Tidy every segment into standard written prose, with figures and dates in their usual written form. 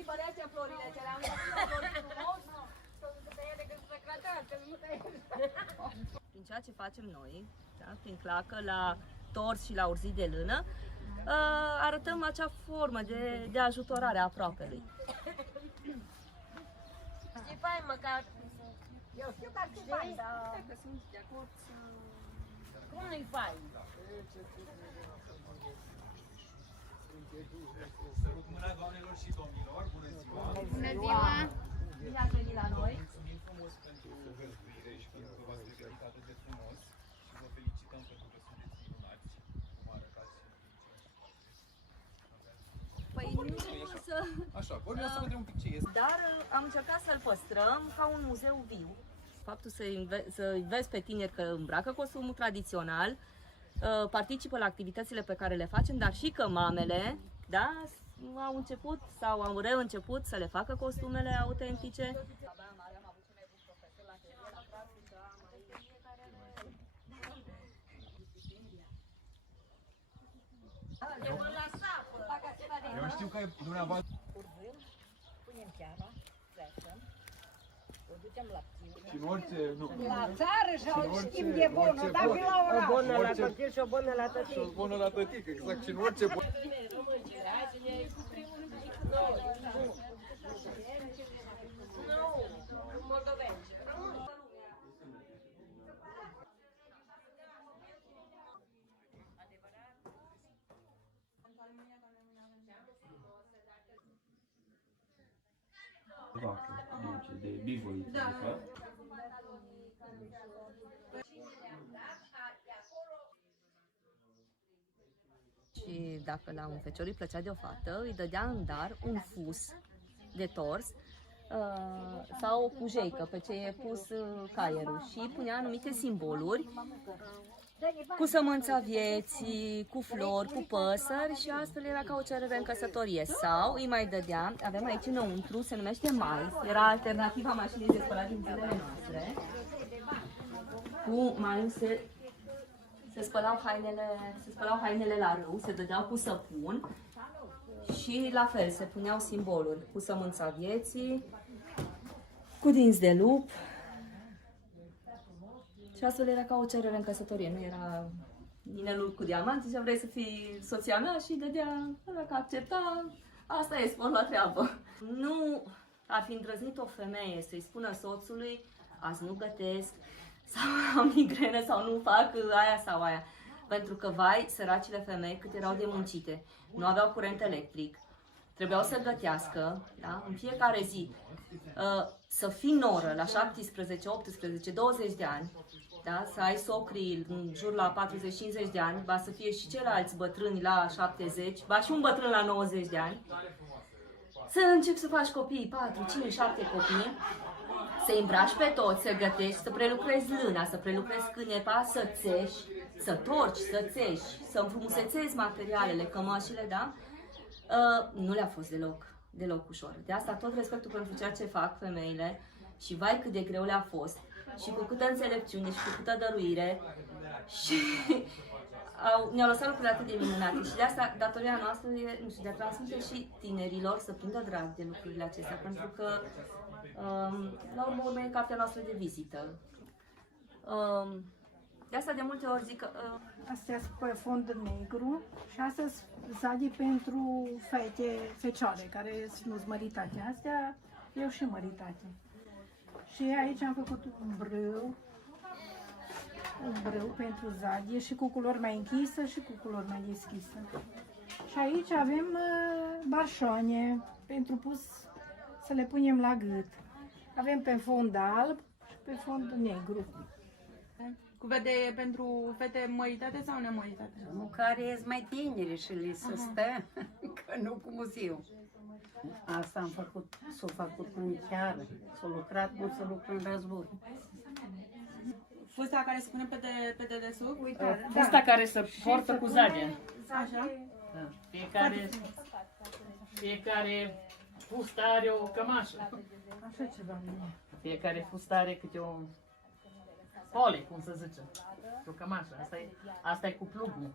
tipărește florile, ce le-am găsit flori frumos, să tăie decât să cretească, nu tăie. Prin ceea ce facem noi, da, prin clacă la tors și la urzit de lână, arătăm acea formă de ajutorare a aproapelui. Știi fain măcar. Eu știu că ar fi fain, dar... Dacă sunt de acord să... Cum nu-i fain? Sărut mâna doamnelor și domnilor, bună ziua! Bună ziua! Bine ați venit la noi! Mulțumim frumos pentru găzduire și pentru că v-ați descărcat atât de frumos și vă felicităm pentru că sunteți minunați, cum arătați și Păi nu să... Așa, vorbim să vedem un pic ce este. Dar am încercat să-l păstrăm ca un muzeu viu. Faptul să-i vezi pe tineri că îmbracă costumul tradițional, participă la activitățile pe care le facem, dar și că mamele, da, au început sau au reînceput să le facă costumele autentice. Eu știu că dumneavoastră... Punem chiara, trecem, o ducem la Și în orice... Nu. La țară și schimb de bonul, dar și la oraș. O bună la copil și o bună la tătic. Și o bună la tătic, exact. Și în orice... Vacă, dulce, de bivoiță, de fapt. Și dacă la un fecior îi plăcea de o fată, îi dădea în dar un fus de tors sau o cujeică pe ce e pus caierul și punea anumite simboluri cu sămânța vieții, cu flori, cu păsări și astfel era ca o cerere în căsătorie. Sau îi mai dădea, avem aici înăuntru, se numește mais, era alternativa mașinii de spălat din zilele noastre. Cu maiul se spălau hainele la râu, se dădeau cu săpun și la fel se puneau simboluri cu sămânța vieții, cu dinți de lup. Și astfel era ca o cerere în căsătorie, nu era inelul cu diamant, zicea vrei să fii soția mea și dădea, dacă accepta, asta e, spor la treabă. Nu ar fi îndrăznit o femeie să-i spună soțului, azi nu gătesc, sau am migrenă, sau nu fac aia sau aia. Pentru că, vai, săracile femei cât erau de muncite, nu aveau curent electric, trebuiau să gătească, da? În fiecare zi, să fii noră la 17, 18, 20 de ani, da? Să ai socrii în jur la 40-50 de ani, ba să fie și ceilalți bătrâni la 70, ba și un bătrân la 90 de ani, să începi să faci copii, 4, 5, 7 copii, să-i îmbraci pe toți, să gătești, să prelucrezi lâna, să prelucrezi cânepa, să țești, să torci, să țești, să înfrumusețezi materialele, cămășile, da? Nu le-a fost deloc ușor. De asta tot respectul pentru ceea ce fac femeile și vai cât de greu le-a fost și cu câtă înțelepciune și cu câtă dăruire și ne-au lăsat lucrurile atât de minunate și de asta datoria noastră e, nu știu, de a transmite și tinerilor să prindă drag de lucrurile acestea, pentru că la urmă urmă e cartea noastră de vizită. De asta de multe ori zic că... Astea sunt pe fond negru și astea sunt zadii pentru fecioare, care sunt măritate. Astea eu și măritate. Și aici am făcut un brâu pentru zadie și cu culori mai închisă și cu culori mai deschisă. Și aici avem barșoane pentru pus să le punem la gât. Avem pe fond alb și pe fond negru. Cu vedere pentru fete măritate sau nemăritate? Nu, care sunt mai tineri și li se stă, că nu cum eu. Asta am făcut, s-a făcut în chiară, s-a lucrat cum se lucră în război. Fusta care se pune pe dedesubt? Fusta care se poartă cu zadie. Așa? Da. Fiecare fustă are o cămașă. Așa ceva. Fiecare fustă are câte o pole, cum să zice. O cămașă. Asta e cu plugul.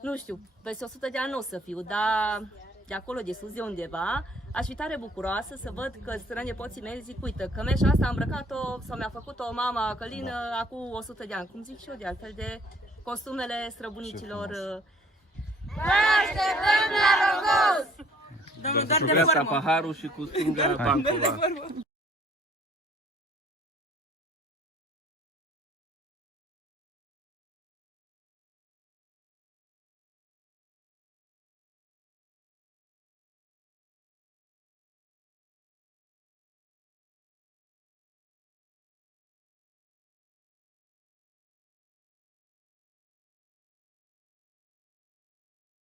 Nu știu, peste 100 de ani nu o să fiu, dar de acolo, de sus, de undeva, aș fi tare bucuroasă să văd că strănepoții mei zic, uite, cămeșa asta am îmbrăcat-o sau mi-a făcut-o mama Călină acum 100 de ani, cum zic și eu de altfel de costumele străbunicilor. Domnul, doar de Cu asta formă. paharul și cu stânga bancul ăla.